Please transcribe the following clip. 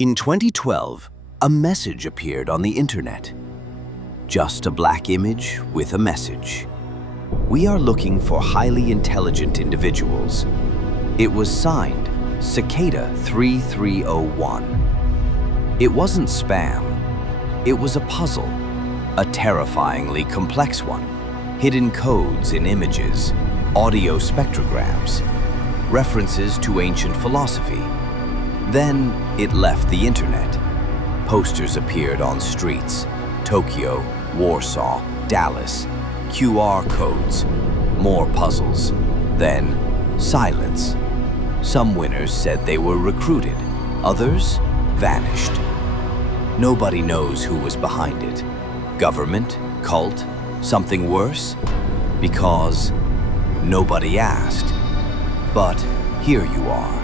In 2012, a message appeared on the internet. Just a black image with a message. We are looking for highly intelligent individuals. It was signed Cicada 3301. It wasn't spam. It was a puzzle, a terrifyingly complex one. Hidden codes in images, audio spectrograms, references to ancient philosophy. Then it left the internet. Posters appeared on streets, Tokyo, Warsaw, Dallas, QR codes, more puzzles, then silence. Some winners said they were recruited, others vanished. Nobody knows who was behind it. Government, cult, something worse? Because nobody asked. But here you are.